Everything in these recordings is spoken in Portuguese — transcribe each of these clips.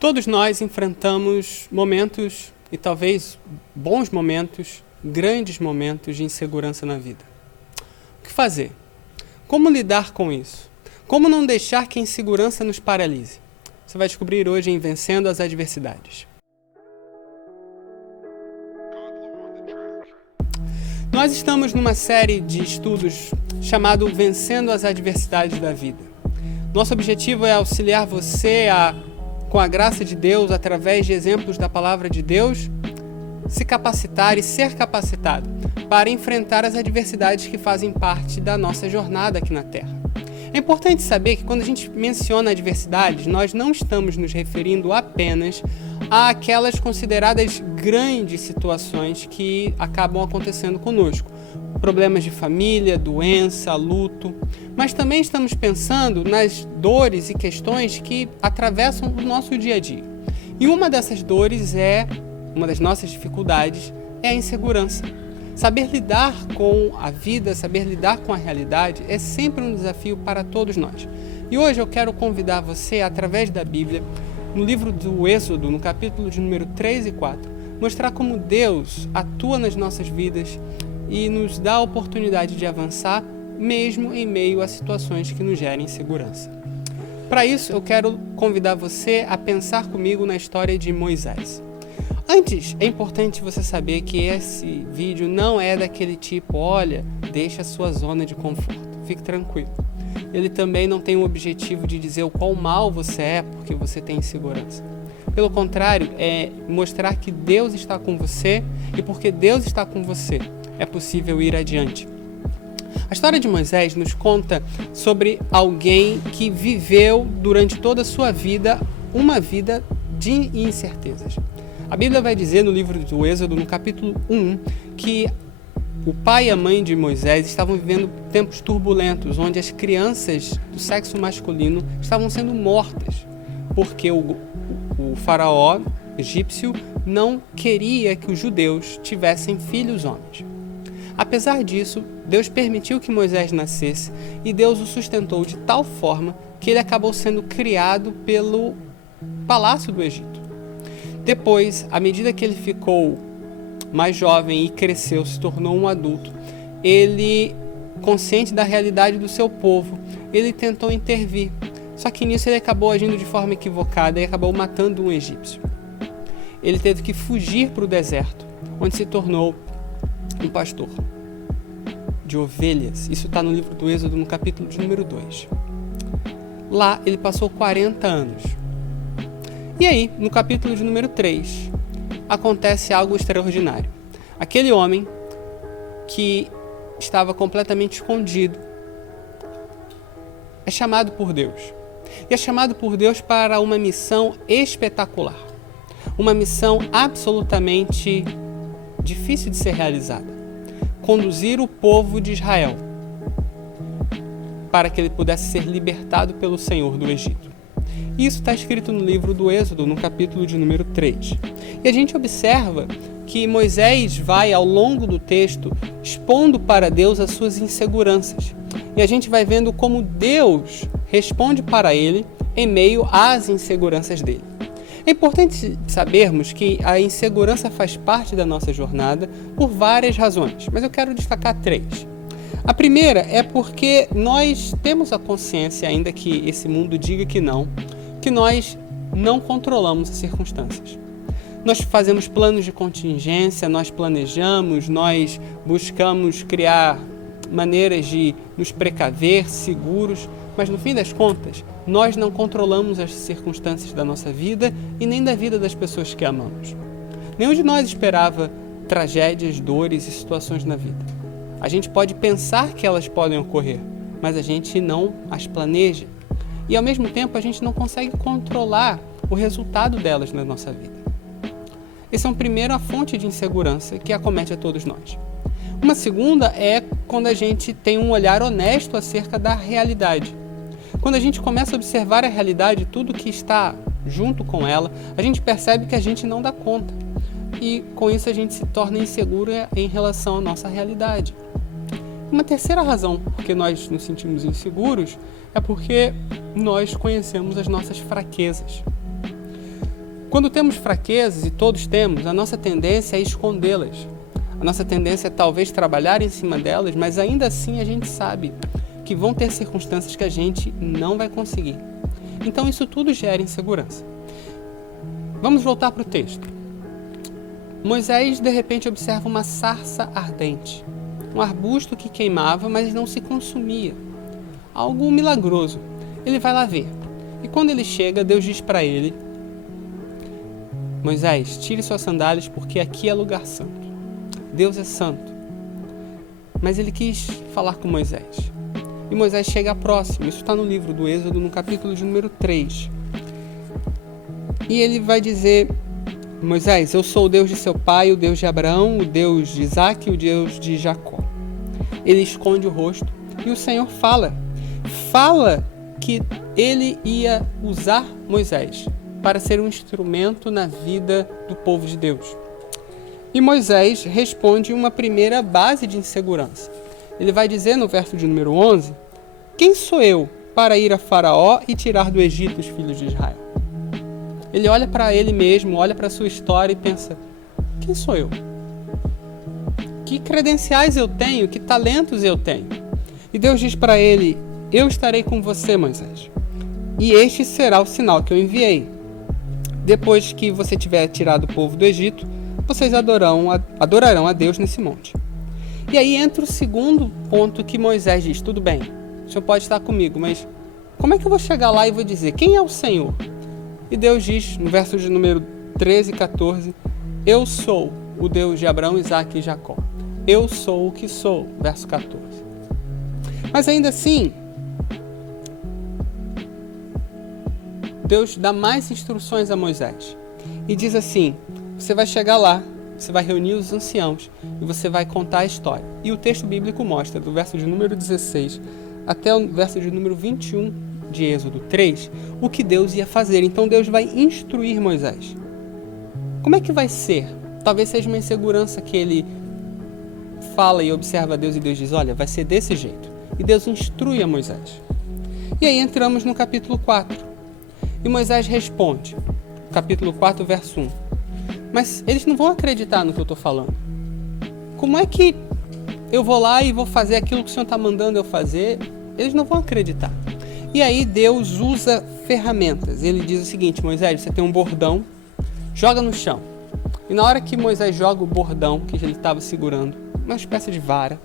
Todos nós enfrentamos momentos, e talvez bons momentos, grandes momentos de insegurança na vida. O que fazer? Como lidar com isso? Como não deixar que a insegurança nos paralise? Você vai descobrir hoje em Vencendo as Adversidades. Nós estamos numa série de estudos chamado Vencendo as Adversidades da Vida. Nosso objetivo é auxiliar você com a graça de Deus, através de exemplos da Palavra de Deus, se capacitar e ser capacitado para enfrentar as adversidades que fazem parte da nossa jornada aqui na Terra. É importante saber que quando a gente menciona adversidades, nós não estamos nos referindo apenas àquelas consideradas grandes situações que acabam acontecendo conosco. Problemas de família, doença, luto, mas também estamos pensando nas dores e questões que atravessam o nosso dia a dia. E uma dessas dores uma das nossas dificuldades é a insegurança. Saber lidar com a vida, saber lidar com a realidade é sempre um desafio para todos nós. E hoje eu quero convidar você, através da Bíblia, no livro do Êxodo, no capítulo de número 3 e 4, mostrar como Deus atua nas nossas vidas e nos dá a oportunidade de avançar, mesmo em meio a situações que nos gerem insegurança. Para isso, eu quero convidar você a pensar comigo na história de Moisés. Antes, é importante você saber que esse vídeo não é daquele tipo, olha, deixa a sua zona de conforto, fique tranquilo. Ele também não tem o objetivo de dizer o quão mal você é porque você tem insegurança. Pelo contrário, é mostrar que Deus está com você e porque Deus está com você, é possível ir adiante. A história de Moisés nos conta sobre alguém que viveu durante toda a sua vida uma vida de incertezas. A Bíblia vai dizer no livro do Êxodo, no capítulo 1, que o pai e a mãe de Moisés estavam vivendo tempos turbulentos, onde as crianças do sexo masculino estavam sendo mortas, porque o faraó egípcio não queria que os judeus tivessem filhos homens. Apesar disso, Deus permitiu que Moisés nascesse e Deus o sustentou de tal forma que ele acabou sendo criado pelo palácio do Egito. Depois, à medida que ele ficou mais jovem e cresceu, se tornou um adulto, ele, consciente da realidade do seu povo, ele tentou intervir. Só que nisso ele acabou agindo de forma equivocada e acabou matando um egípcio. Ele teve que fugir para o deserto, onde se tornou um pastor de ovelhas. Isso está no livro do Êxodo, no capítulo de número 2. Lá ele passou 40 anos. E aí, no capítulo de número 3, acontece algo extraordinário. Aquele homem que estava completamente escondido é chamado por Deus. E é chamado por Deus para uma missão espetacular. Uma missão absolutamente difícil de ser realizada. Conduzir o povo de Israel para que ele pudesse ser libertado pelo Senhor do Egito. Isso está escrito no livro do Êxodo, no capítulo de número 3. E a gente observa que Moisés vai, ao longo do texto, expondo para Deus as suas inseguranças. E a gente vai vendo como Deus responde para ele em meio às inseguranças dele. É importante sabermos que a insegurança faz parte da nossa jornada por várias razões, mas eu quero destacar 3. A primeira é porque nós temos a consciência, ainda que esse mundo diga que nós não controlamos as circunstâncias. Nós fazemos planos de contingência, nós planejamos, nós buscamos criar maneiras de nos precaver, seguros, mas no fim das contas, nós não controlamos as circunstâncias da nossa vida e nem da vida das pessoas que amamos. Nenhum de nós esperava tragédias, dores e situações na vida. A gente pode pensar que elas podem ocorrer, mas a gente não as planeja. E ao mesmo tempo a gente não consegue controlar o resultado delas na nossa vida. Esse é a fonte de insegurança que acomete a todos nós. Uma segunda é quando a gente tem um olhar honesto acerca da realidade. Quando a gente começa a observar a realidade, tudo que está junto com ela, a gente percebe que a gente não dá conta. E com isso a gente se torna insegura em relação à nossa realidade. Uma terceira razão por que nós nos sentimos inseguros é porque nós conhecemos as nossas fraquezas. Quando temos fraquezas, e todos temos, a nossa tendência é escondê-las. A nossa tendência é talvez trabalhar em cima delas, mas ainda assim a gente sabe que vão ter circunstâncias que a gente não vai conseguir. Então isso tudo gera insegurança. Vamos voltar para o texto. Moisés de repente observa uma sarça ardente, um arbusto que queimava, mas não se consumia. Algo milagroso. Ele vai lá ver. E quando ele chega, Deus diz para ele: Moisés, tire suas sandálias porque aqui é lugar santo. Deus é santo. Mas ele quis falar com Moisés. E Moisés chega próximo. Isso está no livro do Êxodo, no capítulo de número 3. E ele vai dizer: Moisés, eu sou o Deus de seu pai, o Deus de Abraão, o Deus de Isaque e o Deus de Jacó. Ele esconde o rosto e o Senhor fala que ele ia usar Moisés para ser um instrumento na vida do povo de Deus. E Moisés responde uma primeira base de insegurança. Ele vai dizer no verso de número 11: quem sou eu para ir a Faraó e tirar do Egito os filhos de Israel? Ele olha para ele mesmo, olha para a sua história e pensa: quem sou eu? Que credenciais eu tenho? Que talentos eu tenho? E Deus diz para ele: eu estarei com você, Moisés. E este será o sinal que eu enviei. Depois que você tiver tirado o povo do Egito, vocês adorarão a Deus nesse monte. E aí entra o segundo ponto que Moisés diz: tudo bem, o Senhor pode estar comigo, mas como é que eu vou chegar lá e vou dizer quem é o Senhor? E Deus diz, no verso de número 13 e 14, eu sou o Deus de Abraão, Isaque e Jacó. Eu sou o que sou, verso 14. Mas ainda assim, Deus dá mais instruções a Moisés. E diz assim: você vai chegar lá, você vai reunir os anciãos e você vai contar a história. E o texto bíblico mostra, do verso de número 16 até o verso de número 21 de Êxodo 3, o que Deus ia fazer. Então Deus vai instruir Moisés. Como é que vai ser? Talvez seja uma insegurança que ele fala e observa Deus e Deus diz: olha, vai ser desse jeito. E Deus instrui a Moisés. E aí entramos no capítulo 4. E Moisés responde, capítulo 4, verso 1. Mas eles não vão acreditar no que eu estou falando. Como é que eu vou lá e vou fazer aquilo que o Senhor está mandando eu fazer? Eles não vão acreditar. E aí Deus usa ferramentas. Ele diz o seguinte: Moisés, você tem um bordão, joga no chão. E na hora que Moisés joga o bordão que ele estava segurando, uma espécie de vara,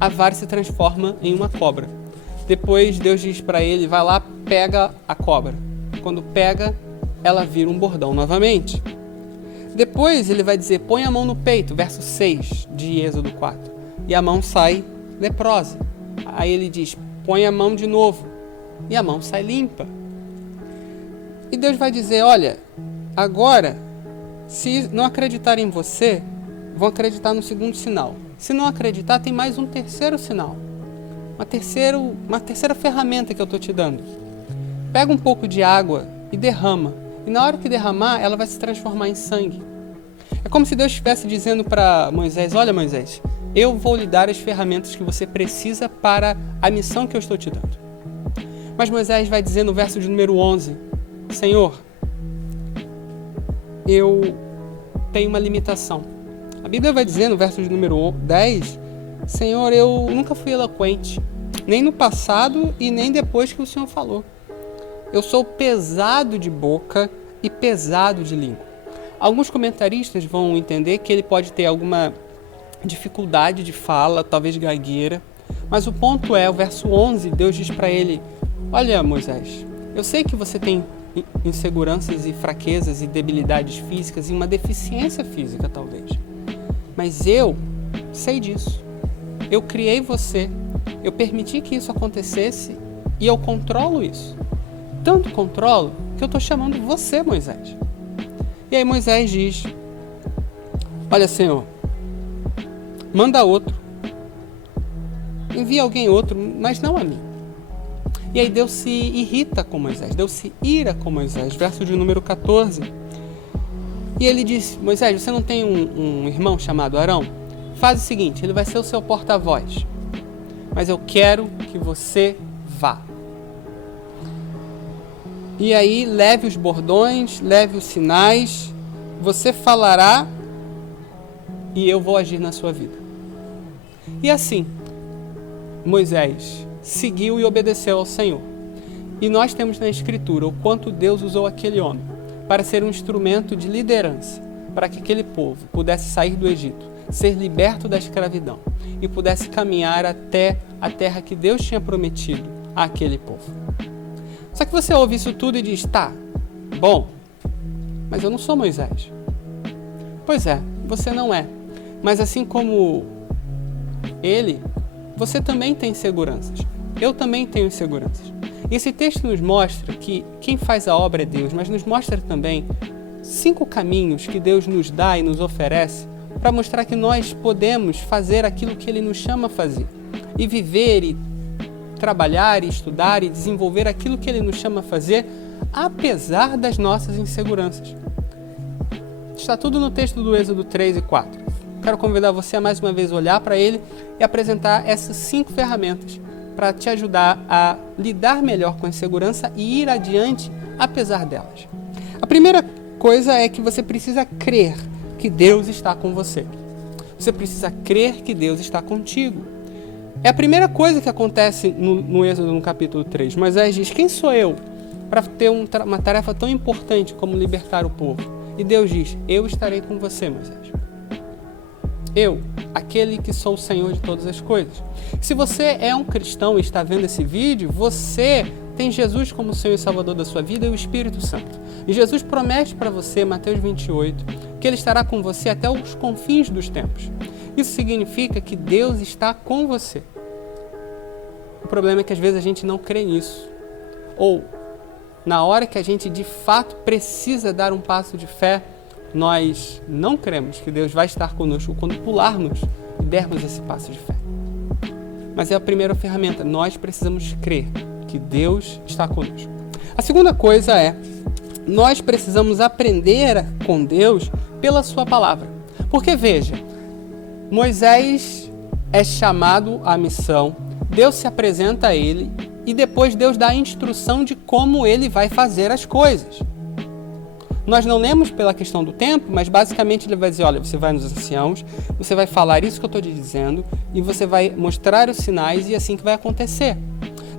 a vara se transforma em uma cobra. Depois Deus diz para ele: vai lá, pega a cobra. Quando pega, ela vira um bordão novamente. Depois ele vai dizer: põe a mão no peito, verso 6 de Êxodo 4. E a mão sai leprosa. Aí ele diz: põe a mão de novo. E a mão sai limpa. E Deus vai dizer: olha, agora, se não acreditarem em você, vão acreditar no segundo sinal. Se não acreditar, tem mais um terceiro sinal. Uma terceira ferramenta que eu estou te dando. Pega um pouco de água e derrama. E na hora que derramar, ela vai se transformar em sangue. É como se Deus estivesse dizendo para Moisés: olha, Moisés, eu vou lhe dar as ferramentas que você precisa para a missão que eu estou te dando. Mas Moisés vai dizer no verso de número 11: Senhor, eu tenho uma limitação. A Bíblia vai dizer no verso de número 10: Senhor, eu nunca fui eloquente, nem no passado e nem depois que o Senhor falou. Eu sou pesado de boca e pesado de língua. Alguns comentaristas vão entender que ele pode ter alguma dificuldade de fala, talvez gagueira. Mas o ponto é, o verso 11, Deus diz para ele: olha, Moisés, eu sei que você tem inseguranças e fraquezas e debilidades físicas e uma deficiência física, talvez. Mas eu sei disso. Eu criei você. Eu permiti que isso acontecesse e eu controlo isso. Tanto controlo que eu estou chamando você, Moisés. E aí Moisés diz: olha, Senhor, manda outro. Envia alguém outro, mas não a mim. E aí Deus se irrita com Moisés, Deus se ira com Moisés, verso de número 14. E ele diz: Moisés, você não tem um irmão chamado Arão? Faz o seguinte, ele vai ser o seu porta-voz, mas eu quero que você vá. E aí leve os bordões, leve os sinais, você falará e eu vou agir na sua vida. E assim, Moisés seguiu e obedeceu ao Senhor. E nós temos na Escritura o quanto Deus usou aquele homem para ser um instrumento de liderança, para que aquele povo pudesse sair do Egito, ser liberto da escravidão e pudesse caminhar até a terra que Deus tinha prometido àquele povo. Só que você ouve isso tudo e diz, tá, bom, mas eu não sou Moisés. Pois é, você não é. Mas assim como ele, você também tem inseguranças. Eu também tenho inseguranças. E esse texto nos mostra que quem faz a obra é Deus, mas nos mostra também 5 caminhos que Deus nos dá e nos oferece para mostrar que nós podemos fazer aquilo que Ele nos chama a fazer. E viver, e trabalhar, e estudar, e desenvolver aquilo que Ele nos chama a fazer, apesar das nossas inseguranças. Está tudo no texto do Êxodo 3 e 4. Quero convidar você a mais uma vez olhar para ele e apresentar essas 5 ferramentas para te ajudar a lidar melhor com a insegurança e ir adiante apesar delas. A primeira coisa é que você precisa crer que Deus está com você. Você precisa crer que Deus está contigo. É a primeira coisa que acontece no Êxodo, no capítulo 3. Moisés diz, quem sou eu para ter uma tarefa tão importante como libertar o povo? E Deus diz, eu estarei com você, Moisés. Eu, aquele que sou o Senhor de todas as coisas. Se você é um cristão e está vendo esse vídeo, você tem Jesus como Senhor e Salvador da sua vida e o Espírito Santo. E Jesus promete para você, Mateus 28, que Ele estará com você até os confins dos tempos. Isso significa que Deus está com você. O problema é que às vezes a gente não crê nisso. Ou, na hora que a gente de fato precisa dar um passo de fé, nós não cremos que Deus vai estar conosco quando pularmos e dermos esse passo de fé. Mas é a primeira ferramenta, nós precisamos crer que Deus está conosco. A segunda coisa é, nós precisamos aprender com Deus pela sua palavra. Porque veja, Moisés é chamado à missão, Deus se apresenta a ele e depois Deus dá a instrução de como ele vai fazer as coisas. Nós não lemos pela questão do tempo, mas basicamente ele vai dizer, olha, você vai nos anciãos, você vai falar isso que eu estou te dizendo e você vai mostrar os sinais e é assim que vai acontecer.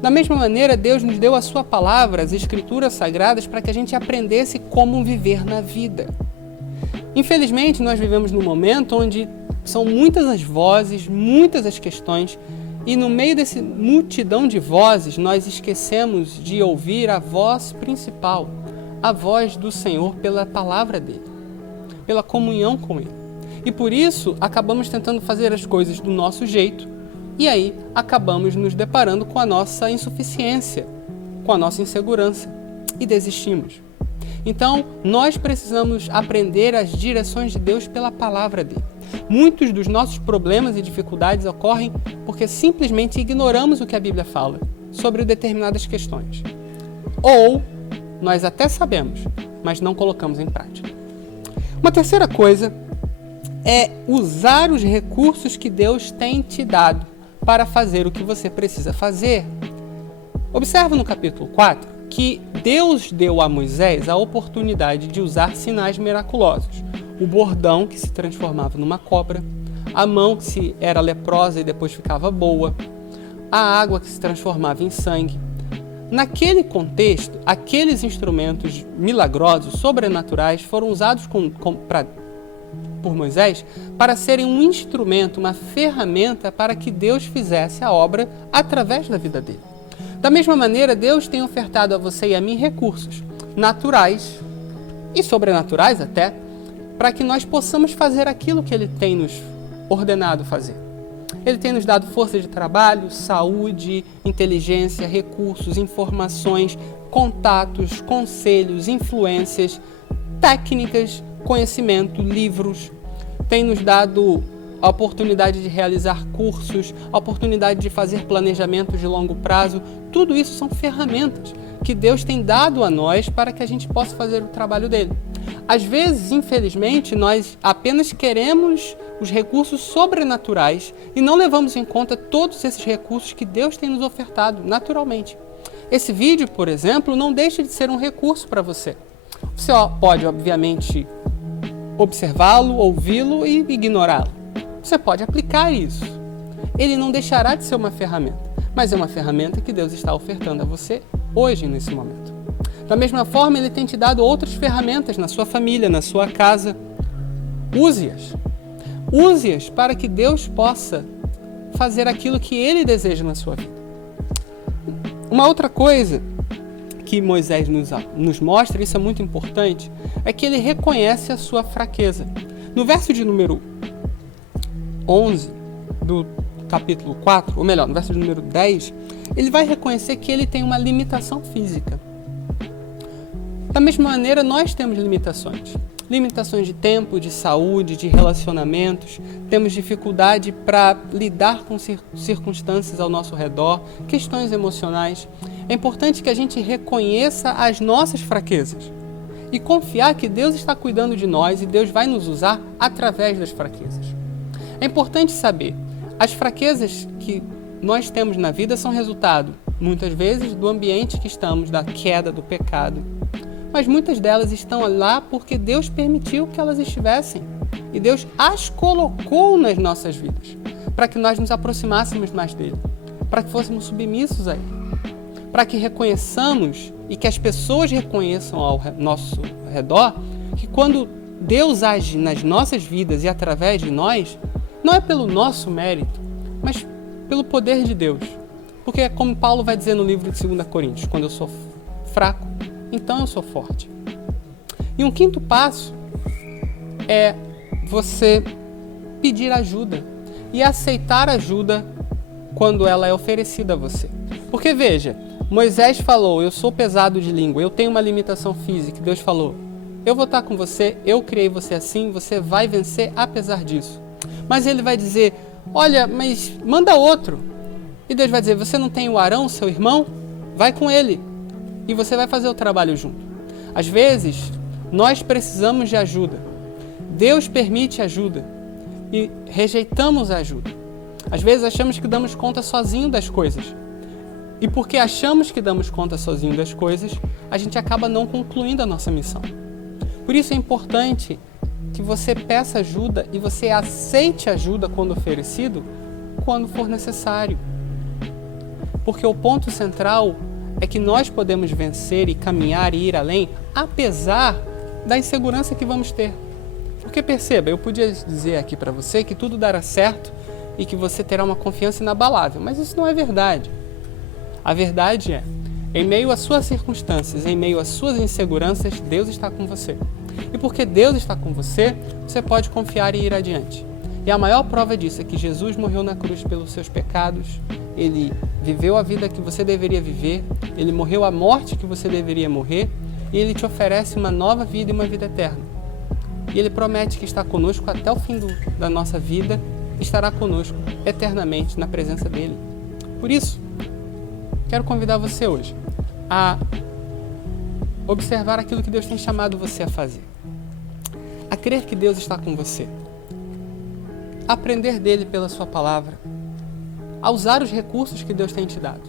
Da mesma maneira, Deus nos deu a sua palavra, as escrituras sagradas, para que a gente aprendesse como viver na vida. Infelizmente, nós vivemos num momento onde são muitas as vozes, muitas as questões, e no meio dessa multidão de vozes, nós esquecemos de ouvir a voz principal, a voz do Senhor pela palavra dele, pela comunhão com ele. E por isso, acabamos tentando fazer as coisas do nosso jeito, e aí acabamos nos deparando com a nossa insuficiência, com a nossa insegurança, e desistimos. Então, nós precisamos aprender as direções de Deus pela palavra dele. Muitos dos nossos problemas e dificuldades ocorrem porque simplesmente ignoramos o que a Bíblia fala sobre determinadas questões. Ou nós até sabemos, mas não colocamos em prática. Uma terceira coisa é usar os recursos que Deus tem te dado para fazer o que você precisa fazer. Observa no capítulo 4 que Deus deu a Moisés a oportunidade de usar sinais miraculosos. O bordão que se transformava numa cobra, a mão que era leprosa e depois ficava boa, a água que se transformava em sangue. Naquele contexto, aqueles instrumentos milagrosos, sobrenaturais, foram usados por Moisés para serem um instrumento, uma ferramenta para que Deus fizesse a obra através da vida dele. Da mesma maneira, Deus tem ofertado a você e a mim recursos naturais e sobrenaturais até, para que nós possamos fazer aquilo que Ele tem nos ordenado fazer. Ele tem nos dado força de trabalho, saúde, inteligência, recursos, informações, contatos, conselhos, influências, técnicas, conhecimento, livros. Tem nos dado a oportunidade de realizar cursos, a oportunidade de fazer planejamentos de longo prazo. Tudo isso são ferramentas que Deus tem dado a nós para que a gente possa fazer o trabalho dele. Às vezes, infelizmente, nós apenas queremos os recursos sobrenaturais e não levamos em conta todos esses recursos que Deus tem nos ofertado naturalmente. Esse vídeo, por exemplo, não deixa de ser um recurso para você. Você pode, obviamente, observá-lo, ouvi-lo e ignorá-lo. Você pode aplicar isso. Ele não deixará de ser uma ferramenta, mas é uma ferramenta que Deus está ofertando a você hoje, nesse momento. Da mesma forma, Ele tem te dado outras ferramentas na sua família, na sua casa. Use-as. Use-as para que Deus possa fazer aquilo que Ele deseja na sua vida. Uma outra coisa que Moisés nos mostra, isso é muito importante, é que ele reconhece a sua fraqueza. No verso de número 11 do capítulo 4, ou melhor, no verso de número 10, ele vai reconhecer que ele tem uma limitação física. Da mesma maneira, nós temos limitações. Limitações de tempo, de saúde, de relacionamentos. Temos dificuldade para lidar com circunstâncias ao nosso redor, questões emocionais. É importante que a gente reconheça as nossas fraquezas e confiar que Deus está cuidando de nós e Deus vai nos usar através das fraquezas. É importante saber, as fraquezas que nós temos na vida são resultado, muitas vezes, do ambiente que estamos, da queda, do pecado. Mas muitas delas estão lá porque Deus permitiu que elas estivessem. E Deus as colocou nas nossas vidas, para que nós nos aproximássemos mais dele, para que fôssemos submissos a ele, para que reconheçamos e que as pessoas reconheçam ao nosso redor que quando Deus age nas nossas vidas e através de nós, não é pelo nosso mérito, mas pelo poder de Deus. Porque é como Paulo vai dizer no livro de 2 Coríntios, quando eu sou fraco, então eu sou forte. E um quinto passo é você pedir ajuda e aceitar ajuda quando ela é oferecida a você. Porque veja, Moisés falou, eu sou pesado de língua, eu tenho uma limitação física. Deus falou, eu vou estar com você, eu criei você assim, você vai vencer apesar disso. Mas ele vai dizer, olha, mas manda outro. E Deus vai dizer, você não tem o Arão, seu irmão? Vai com ele. E você vai fazer o trabalho junto. Às vezes, nós precisamos de ajuda. Deus permite ajuda e rejeitamos a ajuda. Às vezes, achamos que damos conta sozinho das coisas. E porque achamos que damos conta sozinho das coisas, a gente acaba não concluindo a nossa missão. Por isso é importante que você peça ajuda e você aceite ajuda quando oferecido, quando for necessário. Porque o ponto central é que nós podemos vencer e caminhar e ir além, apesar da insegurança que vamos ter. Porque perceba, eu podia dizer aqui para você que tudo dará certo e que você terá uma confiança inabalável, mas isso não é verdade. A verdade é, em meio às suas circunstâncias, em meio às suas inseguranças, Deus está com você. E porque Deus está com você, você pode confiar e ir adiante. E a maior prova disso é que Jesus morreu na cruz pelos seus pecados, Ele viveu a vida que você deveria viver, Ele morreu a morte que você deveria morrer, e Ele te oferece uma nova vida e uma vida eterna. E Ele promete que está conosco até o fim da nossa vida, estará conosco eternamente na presença dEle. Por isso, quero convidar você hoje a observar aquilo que Deus tem chamado você a fazer, a crer que Deus está com você, a aprender dele pela sua palavra, a usar os recursos que Deus tem te dado,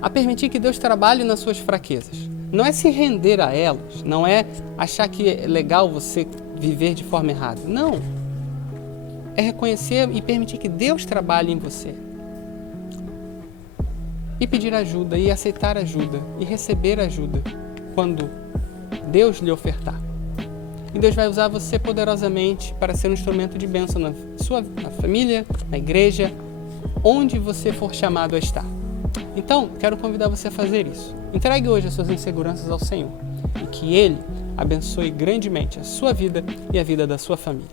a permitir que Deus trabalhe nas suas fraquezas. Não é se render a elas, não é achar que é legal você viver de forma errada. Não. É reconhecer e permitir que Deus trabalhe em você. E pedir ajuda, e aceitar ajuda, e receber ajuda quando Deus lhe ofertar. E Deus vai usar você poderosamente para ser um instrumento de bênção na sua família, na igreja, onde você for chamado a estar. Então, quero convidar você a fazer isso. Entregue hoje as suas inseguranças ao Senhor e que Ele abençoe grandemente a sua vida e a vida da sua família.